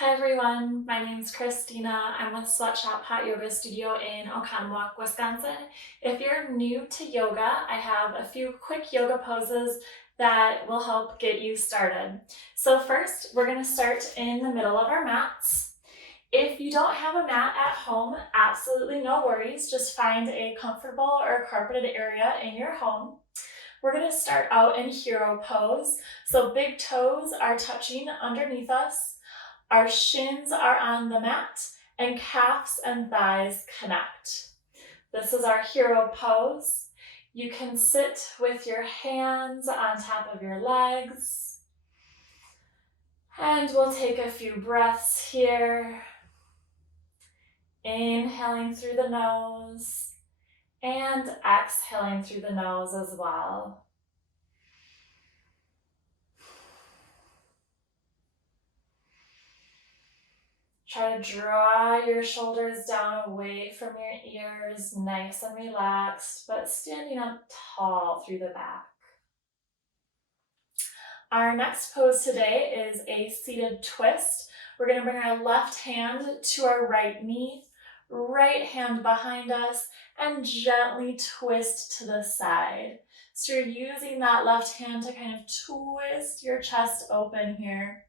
Hi everyone, my name is Christina. I'm with Sweatshop Hot Yoga Studio in Oconomowoc, Wisconsin. If you're new to yoga, I have a few quick yoga poses that will help get you started. So first, we're going to start in the middle of our mats. If you don't have a mat at home, absolutely no worries. Just find a comfortable or carpeted area in your home. We're going to start out in hero pose. So big toes are touching underneath us. Our shins are on the mat and calves and thighs connect. This is our hero pose. You can sit with your hands on top of your legs. And we'll take a few breaths here. Inhaling through the nose and exhaling through the nose as well. Try to draw your shoulders down away from your ears, nice and relaxed, but standing up tall through the back. Our next pose today is a seated twist. We're going to bring our left hand to our right knee, right hand behind us, and gently twist to the side. So you're using that left hand to kind of twist your chest open here.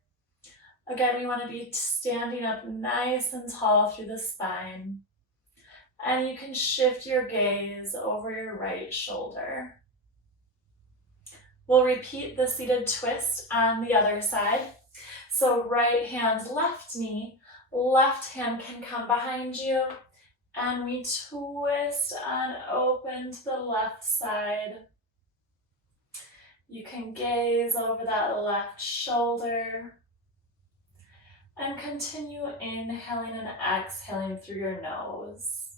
Again, we want to be standing up nice and tall through the spine. And you can shift your gaze over your right shoulder. We'll repeat the seated twist on the other side. So right hand, left knee, left hand can come behind you, and we twist and open to the left side. You can gaze over that left shoulder. And continue inhaling and exhaling through your nose.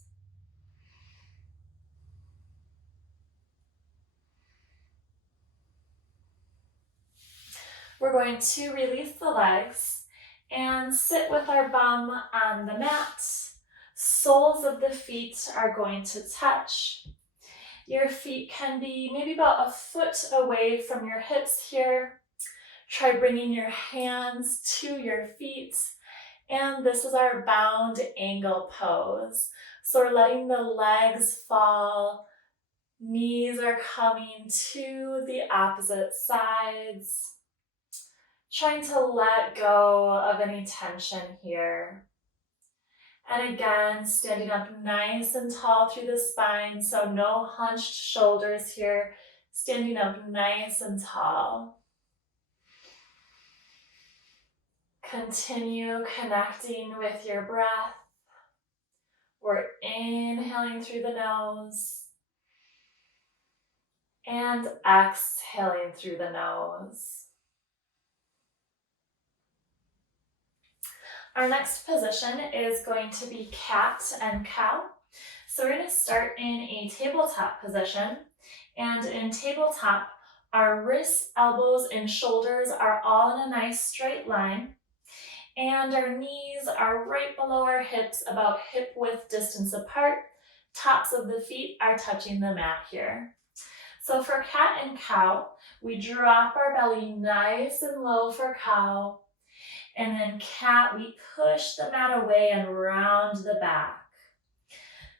We're going to release the legs and sit with our bum on the mat. Soles of the feet are going to touch. Your feet can be maybe about a foot away from your hips here. Try bringing your hands to your feet. And this is our bound angle pose. So we're letting the legs fall. Knees are coming to the opposite sides. Trying to let go of any tension here. And again, standing up nice and tall through the spine. So no hunched shoulders here. Standing up nice and tall. Continue connecting with your breath. We're inhaling through the nose and exhaling through the nose. Our next position is going to be cat and cow. So we're going to start in a tabletop position. And in tabletop, our wrists, elbows, and shoulders are all in a nice straight line. And our knees are right below our hips, about hip width distance apart. Tops of the feet are touching the mat here. So for cat and cow, we drop our belly nice and low for cow. And then cat, we push the mat away and round the back.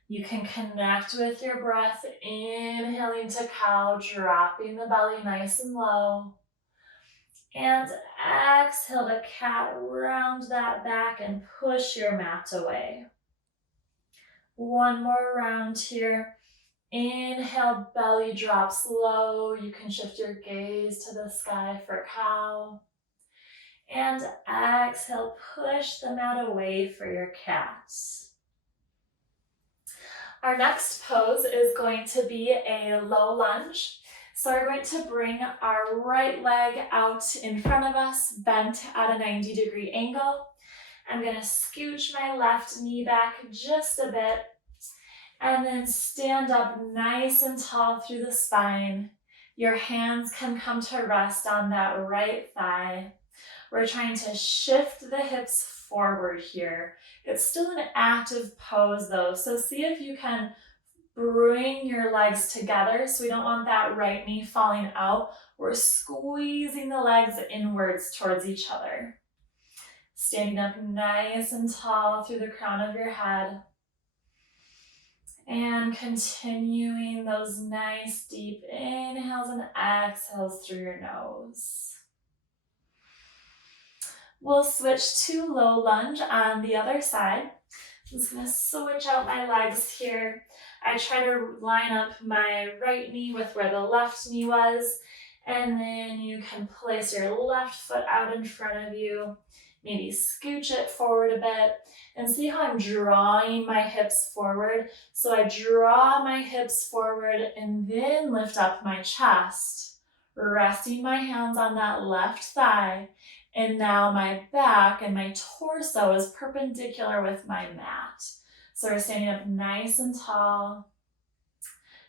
You can connect with your breath, inhaling to cow, dropping the belly nice and low. And exhale to cat, round that back and push your mat away. One more round here. Inhale, belly drops low. You can shift your gaze to the sky for cow. And exhale, push the mat away for your cat. Our next pose is going to be a low lunge. So we're going to bring our right leg out in front of us, bent at a 90-degree angle. I'm going to scooch my left knee back just a bit, and then stand up nice and tall through the spine. Your hands can come to rest on that right thigh. We're trying to shift the hips forward here. It's still an active pose though, so see if you can bring your legs together. So we don't want that right knee falling out. We're squeezing the legs inwards towards each other. Standing up nice and tall through the crown of your head. And continuing those nice deep inhales and exhales through your nose. We'll switch to low lunge on the other side. I'm just gonna switch out my legs here. I try to line up my right knee with where the left knee was, and then you can place your left foot out in front of you. Maybe scooch it forward a bit and see how I'm drawing my hips forward. So I draw my hips forward and then lift up my chest, resting my hands on that left thigh. And now my back and my torso is perpendicular with my mat. So we're standing up nice and tall.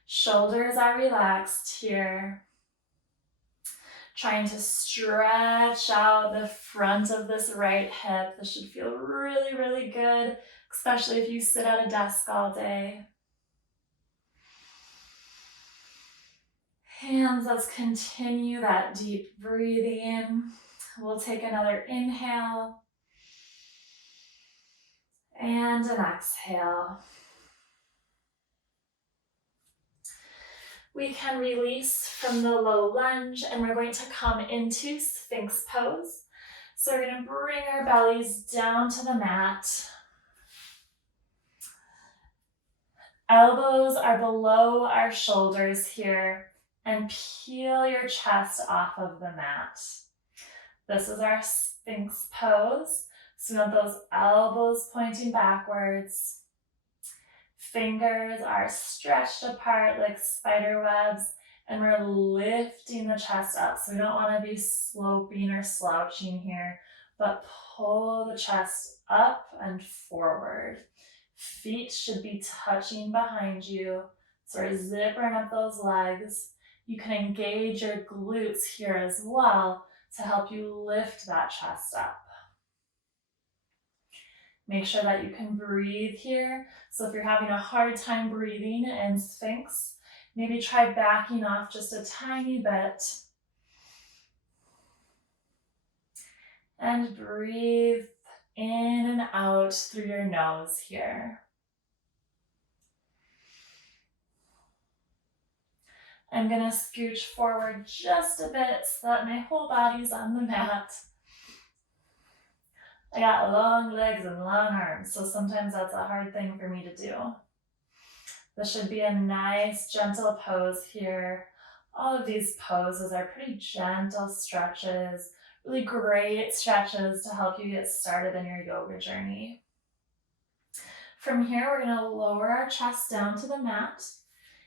Shoulders are relaxed here. Trying to stretch out the front of this right hip. This should feel really, really good, especially if you sit at a desk all day. And let's continue that deep breathing. We'll take another inhale and an exhale. We can release from the low lunge and we're going to come into Sphinx pose. So we're going to bring our bellies down to the mat. Elbows are below our shoulders here, and peel your chest off of the mat. This is our Sphinx pose. So we want those elbows pointing backwards. Fingers are stretched apart like spider webs, and we're lifting the chest up. So we don't want to be sloping or slouching here, but pull the chest up and forward. Feet should be touching behind you. So we're zippering up those legs. You can engage your glutes here as well to help you lift that chest up. Make sure that you can breathe here. So if you're having a hard time breathing in Sphinx, maybe try backing off just a tiny bit. And breathe in and out through your nose here. I'm gonna scooch forward just a bit so that my whole body's on the mat. I got long legs and long arms, so sometimes that's a hard thing for me to do. This should be a nice, gentle pose here. All of these poses are pretty gentle stretches, really great stretches to help you get started in your yoga journey. From here, we're gonna lower our chest down to the mat.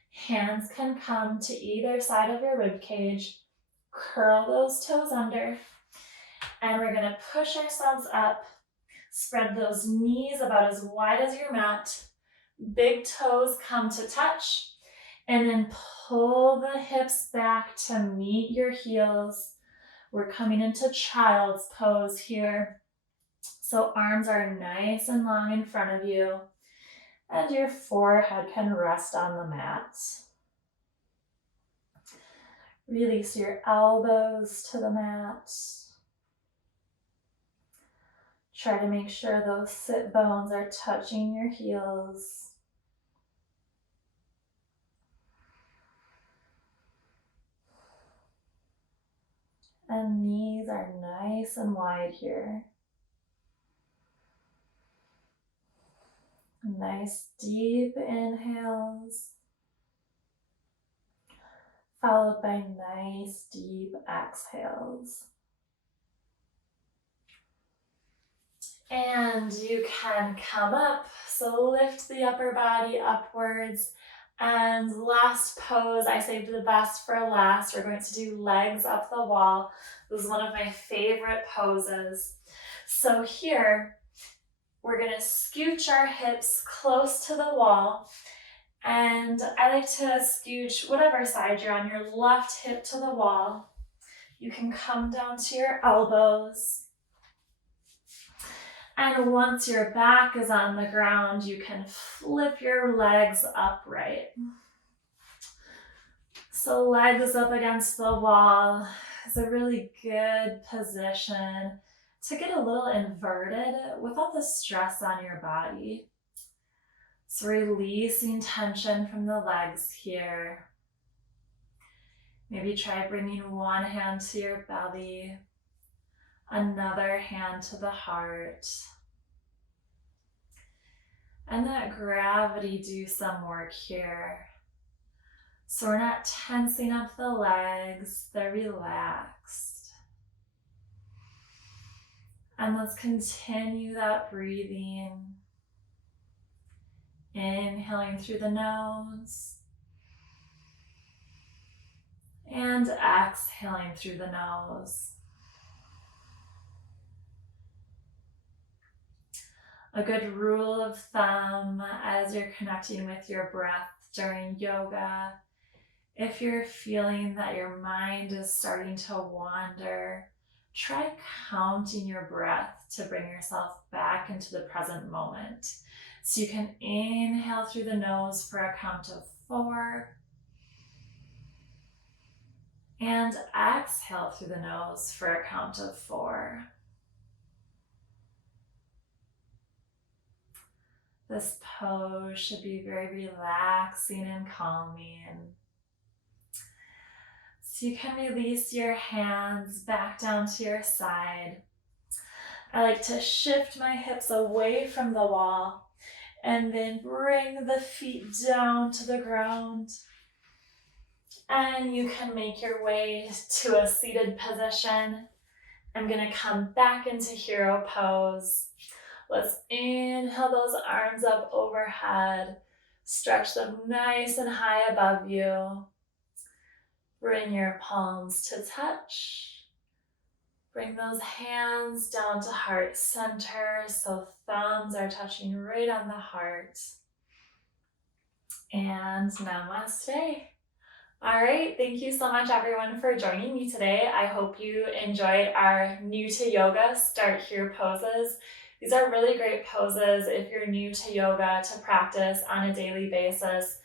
Hands can come to either side of your rib cage. Curl those toes under. And we're gonna push ourselves up. Spread those knees about as wide as your mat. Big toes come to touch. And then pull the hips back to meet your heels. We're coming into child's pose here. So arms are nice and long in front of you. And your forehead can rest on the mat. Release your elbows to the mat. Try to make sure those sit bones are touching your heels. And knees are nice and wide here. Nice deep inhales, followed by nice deep exhales. And you can come up, so lift the upper body upwards. And last pose, I saved the best for last. We're going to do legs up the wall. This is one of my favorite poses. So here, we're gonna scooch our hips close to the wall. And I like to scooch whatever side you're on, your left hip to the wall. You can come down to your elbows. And once your back is on the ground, you can flip your legs upright. So legs up against the wall is a really good position to get a little inverted without the stress on your body. So releasing tension from the legs here. Maybe try bringing one hand to your belly, another hand to the heart. And let gravity do some work here. So we're not tensing up the legs, they're relaxed. And let's continue that breathing. Inhaling through the nose. And exhaling through the nose. A good rule of thumb as you're connecting with your breath during yoga, if you're feeling that your mind is starting to wander, try counting your breath to bring yourself back into the present moment. So you can inhale through the nose for a count of 4. And exhale through the nose for a count of 4. This pose should be very relaxing and calming. So you can release your hands back down to your side. I like to shift my hips away from the wall and then bring the feet down to the ground. And you can make your way to a seated position. I'm going to come back into hero pose. Let's inhale those arms up overhead. Stretch them nice and high above you. Bring your palms to touch. Bring those hands down to heart center, so thumbs are touching right on the heart. And namaste. All right, thank you so much everyone for joining me today. I hope you enjoyed our new to yoga start here poses. These are really great poses if you're new to yoga to practice on a daily basis.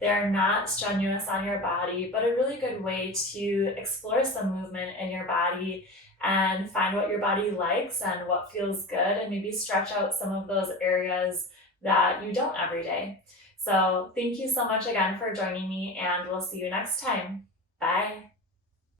They're not strenuous on your body, but a really good way to explore some movement in your body and find what your body likes and what feels good, and maybe stretch out some of those areas that you don't every day. So thank you so much again for joining me, and we'll see you next time. Bye.